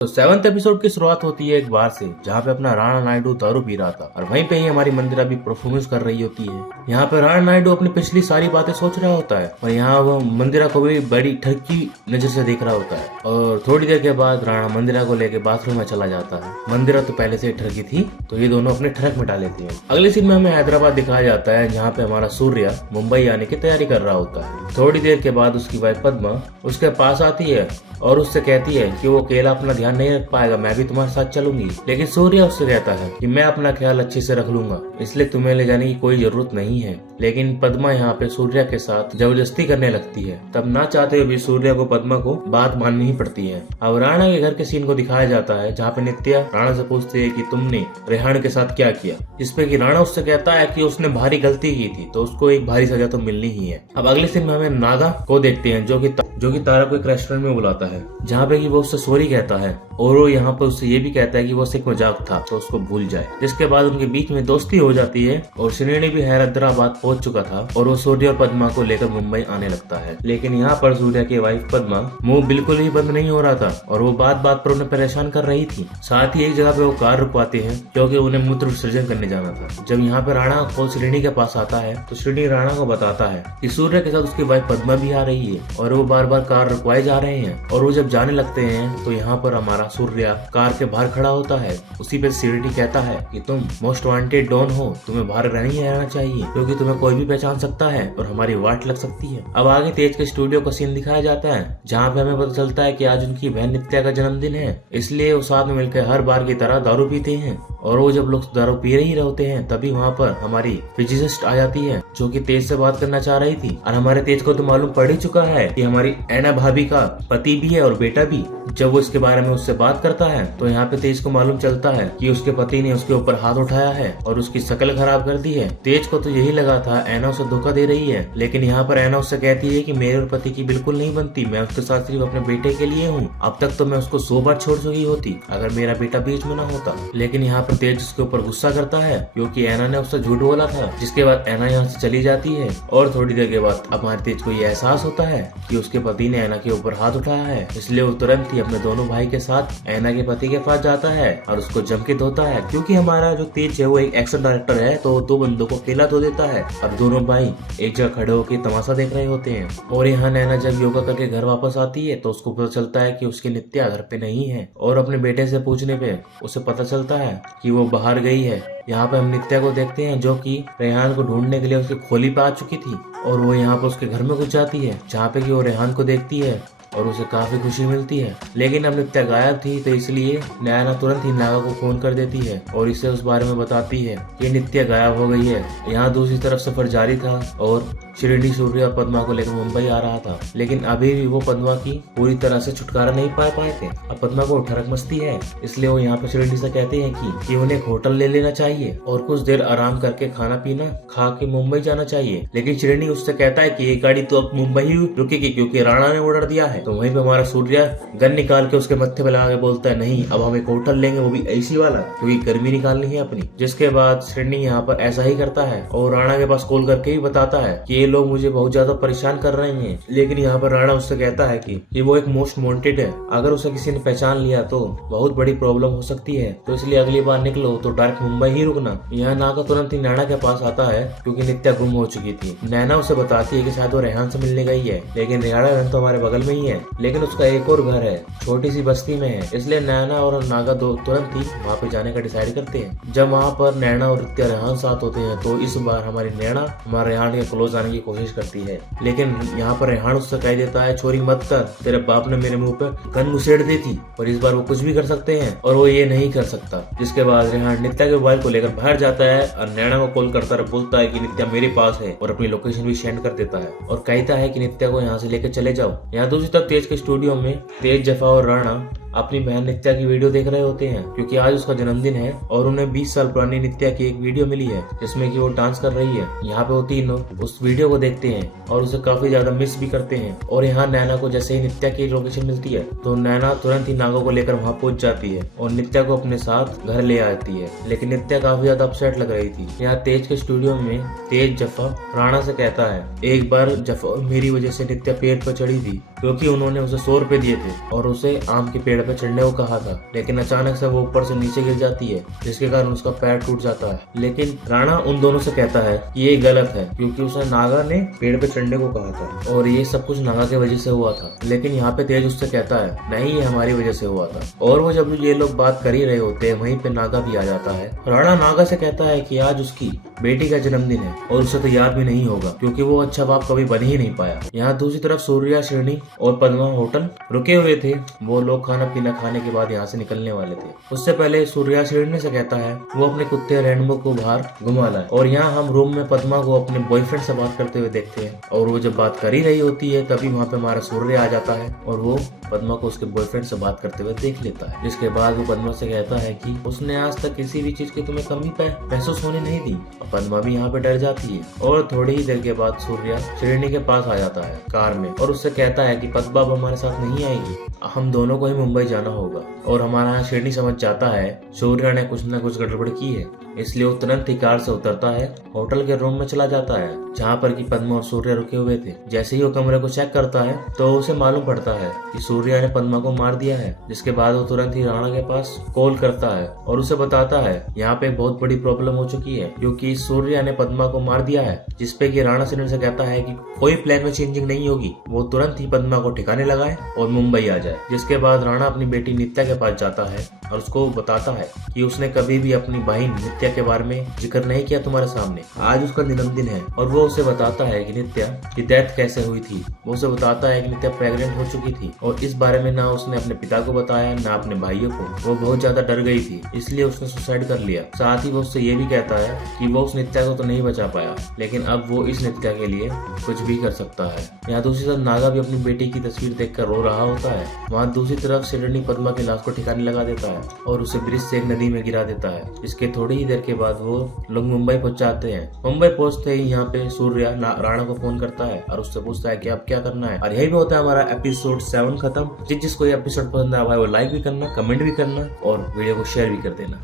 तो 7th episode की शुरुआत होती है एक बार से, जहाँ पे अपना राणा नायडू दारू पी रहा था और वहीं पे ही हमारी मंदिरा भी परफॉर्मेंस कर रही होती है। यहाँ पे राणा नायडू अपनी पिछली सारी बातें सोच रहा होता है और यहाँ वो मंदिरा को भी बड़ी ठगी नजर से देख रहा होता है। और थोड़ी देर के बाद राणा मंदिरा को लेके बाथरूम में चला जाता है। मंदिरा तो पहले से ठगी थी, तो ये दोनों अपने ठरक मिटा लेती है। अगले सीन में हमें हैदराबाद दिखाया जाता है, जहाँ पे हमारा सूर्य मुंबई आने की तैयारी कर रहा होता है। थोड़ी देर के बाद उसकी वाइफ पद्मा उसके पास आती है और उससे कहती है कि वो अकेला अपना ध्यान नहीं रख पाएगा, मैं भी तुम्हारे साथ चलूंगी। लेकिन सूर्य उससे कहता है कि मैं अपना ख्याल अच्छे से रख लूंगा, इसलिए तुम्हें ले जाने की कोई जरूरत नहीं है। लेकिन पद्मा यहाँ पे सूर्य के साथ जबरदस्ती करने लगती है। तब ना चाहते हुए भी सूर्य को पद्मा को बात माननी ही पड़ती है। अब राणा के घर के सीन को दिखाया जाता है, जहाँ पे नित्या राणा से पूछती है कि तुमने रेहान के साथ क्या किया, जिसपे कि राणा उससे कहता है कि उसने भारी गलती की थी, तो उसको एक भारी सजा तो मिलनी ही है। अब अगले सीन में हमें नागा को देखते हैं, जो कि तारा को एक रेस्टोरेंट में बुलाता है, जहाँ पे कि वो उससे सॉरी कहता है और वो यहाँ पर उससे ये भी कहता है कि वो सिर्फ मजाक था, तो उसको भूल जाए। जिसके बाद उनके बीच में दोस्ती हो जाती है और श्रेणी भी हैदराबाद पहुंच चुका था और वो सूर्य और पद्मा को लेकर मुंबई आने लगता है। लेकिन यहाँ पर सूर्य की वाइफ पद्मा मुंह बिल्कुल ही बंद नहीं हो रहा था और वो बात बात पर उन्हें परेशान कर रही थी। साथ ही एक जगह पे वो कार रुकवाते हैं, क्योंकि उन्हें मूत्र विसर्जन करने जाना था। जब यहाँ पे राणा को श्रेणी के पास आता है, तो श्रेणी राणा को बताता है कि सूर्य के साथ उसकी वाइफ पद्मा भी आ रही है और वो बार बार कार रुकवाए जा रहे हैं। और वो जब जाने लगते हैं तो यहाँ पर हमारा सूर्य कार के बाहर खड़ा होता है। उसी पे सीआईडी कहता है कि तुम मोस्ट वांटेड डॉन हो, तुम्हें बाहर नहीं रहना चाहिए, क्योंकि तुम्हें कोई भी पहचान सकता है और हमारी वाट लग सकती है। अब आगे तेज के स्टूडियो का सीन दिखाया जाता है, जहाँ पे हमें पता चलता है कि आज उनकी बहन नित्या का जन्मदिन है, इसलिए वो साथ में मिलकर हर बार की तरह दारू पीते हैं। और वो जब लोग दारू पी रही होते हैं, तभी वहाँ पर हमारी फिजिसिस्ट आ जाती है, जो कि तेज से बात करना चाह रही थी। और हमारे तेज को तो मालूम पड़ ही चुका है कि हमारी ऐना भाभी का पति भी है और बेटा भी। जब वो इसके बारे में उससे बात करता है, तो यहाँ पे तेज को मालूम चलता है कि उसके पति ने उसके ऊपर हाथ उठाया है और उसकी शक्ल खराब कर दी है। तेज को तो यही लगा था ऐना उसे धोखा दे रही है, लेकिन यहाँ पर ऐना उससे कहती है कि मेरे और पति की बिल्कुल नहीं बनती, मैं उसके साथ सिर्फ अपने बेटे के लिए हूँ। अब तक तो मैं उसको 100 बार छोड़ चुकी होती अगर मेरा बेटा बीच में ना होता। लेकिन यहाँ पर तेज उसके ऊपर गुस्सा करता है, क्योंकि ऐना ने उससे झूठ बोला था। जिसके बाद ऐना यहाँ से चली जाती है और थोड़ी देर के बाद हमारे तेज को ये एहसास होता है कि उसके पति ने ऐना के ऊपर हाथ उठाया है, इसलिए वो तुरंत ही अपने दोनों भाई के साथ ऐना के पति के पास जाता है और उसको जम के धोता है। क्योंकि हमारा जो तेज है वो एक एक्शन डायरेक्टर है, तो 2 बंदों को अकेला धो देता है और दोनों भाई एक जगह खड़े होकर तमाशा देख रहे होते हैं। और यहाँ नैना जब योगा करके घर वापस आती है, तो उसको पता चलता है कि उसकी नित्या घर पे नहीं है और अपने बेटे से पूछने पे उसे पता चलता है कि वो बाहर गई है। यहाँ पे हम नित्या को देखते हैं, जो कि रेहान को ढूंढने के लिए उसकी खोली पे आ चुकी थी और वो यहाँ पे उसके घर में घुस जाती है, जहाँ पे कि वो रेहान को देखती है और उसे काफी खुशी मिलती है। लेकिन अब नित्या गायब थी, तो इसलिए नैना तुरंत ही नागा को फोन कर देती है और इसे उस बारे में बताती है कि नित्या गायब हो गई है। यहाँ दूसरी तरफ सफर जारी था और श्रीनिधि सूर्य और पद्मा को लेकर मुंबई आ रहा था, लेकिन अभी भी वो पद्मा की पूरी तरह से छुटकारा नहीं पा पाए थे। अब पद्मा को ठरक मस्ती है, इसलिए वो यहाँ पे श्रीनिधि से कहते हैं कि उन्हें एक होटल ले लेना चाहिए और कुछ देर आराम करके खाना पीना खा के मुंबई जाना चाहिए। लेकिन श्रीनिधि उससे कहता है कि ये गाड़ी तो अब मुंबई ही रुकेगी, क्योंकि राणा ने ऑर्डर दिया है। तो वहीं पे हमारा सूर्य गन निकाल के उसके मत्थे पे लगा के बोलता है, नहीं अब हम एक होटल लेंगे, वो भी एसी वाला, क्योंकि गर्मी निकालनी है अपनी। जिसके बाद श्रीनिधि यहाँ पर ऐसा ही करता है और राणा के पास कॉल करके ही बताता है कि ये लोग मुझे बहुत ज्यादा परेशान कर रहे हैं। लेकिन यहाँ पर राणा उससे कहता है कि वो एक मोस्ट वांटेड है, अगर उसे किसी ने पहचान लिया तो बहुत बड़ी प्रॉब्लम हो सकती है, तो इसलिए अगली बार निकलो तो डायरेक्ट मुंबई ही रुकना। यहाँ नागा तुरंत ही नैना के पास आता है, क्योंकि नित्या गुम हो चुकी थी। नैना उसे बताती है कि शायद वो रेहान से मिलने गई है, लेकिन रेहान तो हमारे बगल में ही है, लेकिन उसका एक और घर है, छोटी सी बस्ती में है। इसलिए नैना और नागा तुरंत ही वहाँ पे जाने का डिसाइड करते हैं। जब वहाँ पर नैना और नित्या रेहान साथ होते हैं, तो इस बार हमारी नैना हमारे रेहान के क्लोज आने की कोशिश करती है, लेकिन यहाँ पर रेहान उससे कह देता है, चोरी मत कर, तेरे बाप ने मेरे मुंह पे गन घुसेड़ दी थी और इस बार वो कुछ भी कर सकते हैं और वो ये नहीं कर सकता। जिसके बाद रेहान नित्या के मोबाइल को लेकर बाहर जाता है और नैना को कॉल करता है, बोलता है कि नित्या मेरे पास है और अपनी लोकेशन भी सेंड कर देता है और कहता है कि नित्या को यहाँ से लेकर चले जाओ। यहाँ दूसरी तरफ तेज के स्टूडियो में तेज, जफा और राणा अपनी बहन नित्या की वीडियो देख रहे होते हैं, क्योंकि आज उसका जन्मदिन है और उन्हें 20 साल पुरानी नित्या की एक वीडियो मिली है, जिसमें कि वो डांस कर रही है। यहाँ पे वो तीनों उस वीडियो को देखते हैं और उसे काफी ज्यादा मिस भी करते हैं। और यहाँ नैना को जैसे ही नित्या की लोकेशन मिलती है, तो नैना तुरंत ही नागा को लेकर वहाँ पहुंच जाती है और नित्या को अपने साथ घर ले आती है। लेकिन नित्या काफी ज्यादा अपसेट लग रही थी। यहाँ तेज के स्टूडियो में तेज जफा राणा से कहता है, एक बार जफा और मेरी वजह से नित्या पेड़ पर चढ़ी थी, क्योंकि उन्होंने उसे 100 रुपए दिए थे और उसे आम के पेड़ पेड़ पे चढ़ने को कहा था, लेकिन अचानक से वो ऊपर से नीचे गिर जाती है, जिसके कारण उसका पैर टूट जाता है। लेकिन राणा उन दोनों से कहता है कि ये गलत है, क्योंकि उसे नागा ने पेड़ पे चढ़ने को कहा था और ये सब कुछ नागा की वजह से हुआ था। लेकिन यहाँ पे तेज उससे कहता है नहीं, ये हमारी वजह से हुआ था। और वो जब ये लोग बात कर ही रहे होते हैं, वहीं पे नागा भी आ जाता है। राणा नागा से कहता है कि आज उसकी बेटी का जन्मदिन है और उसे तो याद भी नहीं होगा, क्योंकि वो अच्छा बाप कभी बन ही नहीं पाया। यहाँ दूसरी तरफ सूर्या, श्रेणी और पद्मा होटल रुके हुए थे। वो लोग खाना पीना खाने के बाद यहाँ से निकलने वाले थे। उससे पहले सूर्या श्रेणी से कहता है वो अपने कुत्ते रेनबो को बाहर घुमा लाए। और यहाँ हम रूम में पद्मा को अपने बॉयफ्रेंड से बात करते हुए देखते हैं। और वो जब बात कर ही रही होती है, तभी वहाँ पे हमारा सूर्य आ जाता है और वो पद्मा को उसके बॉयफ्रेंड से बात करते हुए देख लेता है। जिसके बाद वो पद्मा से कहता है कि उसने आज तक किसी भी चीज की तुम्हें कमी महसूस होने नहीं दी। पद्मा भी यहाँ पे डर जाती है। और थोड़ी ही देर के बाद सूर्या श्रेणी के पास आ जाता है कार में और उससे कहता है कि पद्मा अब हमारे साथ नहीं आएगी, हम दोनों को ही मुंबई जाना होगा। और हमारा यहाँ श्रेणी समझ जाता है सूर्या ने कुछ न कुछ गड़बड़ की है, इसलिए वो तुरंत ही कार से उतरता है, होटल के रूम में चला जाता है जहाँ पर कि पद्मा और सूर्या रुके हुए थे। जैसे ही वो कमरे को चेक करता है तो उसे मालूम पड़ता है कि सूर्या ने पद्मा को मार दिया है। जिसके बाद वो तुरंत ही राणा के पास कॉल करता है और उसे बताता है यहाँ पे बहुत बड़ी प्रॉब्लम हो चुकी है, क्योंकि सूर्या ने पद्मा को मार दिया है। जिसपे कि राणा सिन्हा से कहता है कि कोई प्लान में चेंजिंग नहीं होगी, वो तुरंत ही पद्मा को ठिकाने लगाए और मुंबई आ जाए। जिसके बाद राणा अपनी बेटी नित्या के पास जाता है और उसको बताता है कि उसने कभी भी अपनी बहन नित्या के बारे में जिक्र नहीं किया तुम्हारे सामने। आज उसका जन्मदिन है। और वो उसे बताता है कि नित्या की डेथ कैसे हुई थी। वो उसे बताता है कि नित्या प्रेग्नेंट हो चुकी थी और इस बारे में ना उसने अपने पिता को बताया ना अपने भाइयों को। वो बहुत ज्यादा डर गई थी, इसलिए उसने सुसाइड कर लिया। साथ ही वो उससे ये भी कहता है कि वो उस नित्या को तो नहीं बचा पाया, लेकिन अब वो इस नित्या के लिए कुछ भी कर सकता है। यहाँ दूसरी तरफ नागा भी अपनी बेटी की तस्वीर देखकर रो रहा होता है। वहाँ दूसरी तरफ श्रेणी पद्मा की लाश को ठिकाने लगा देता है और उसे ब्रिज से एक नदी में गिरा देता है। इसके थोड़ी ही देर के बाद वो लोग मुंबई पहुंच जाते हैं। मुंबई पहुंचते ही यहाँ पे सूर्या राणा को फोन करता है और उससे पूछता है कि अब क्या करना है। और यही भी होता है हमारा एपिसोड 7 खत्म। जिसको ये एपिसोड पसंद आया भाई वो लाइक भी करना, कमेंट भी करना और वीडियो को शेयर भी कर देना।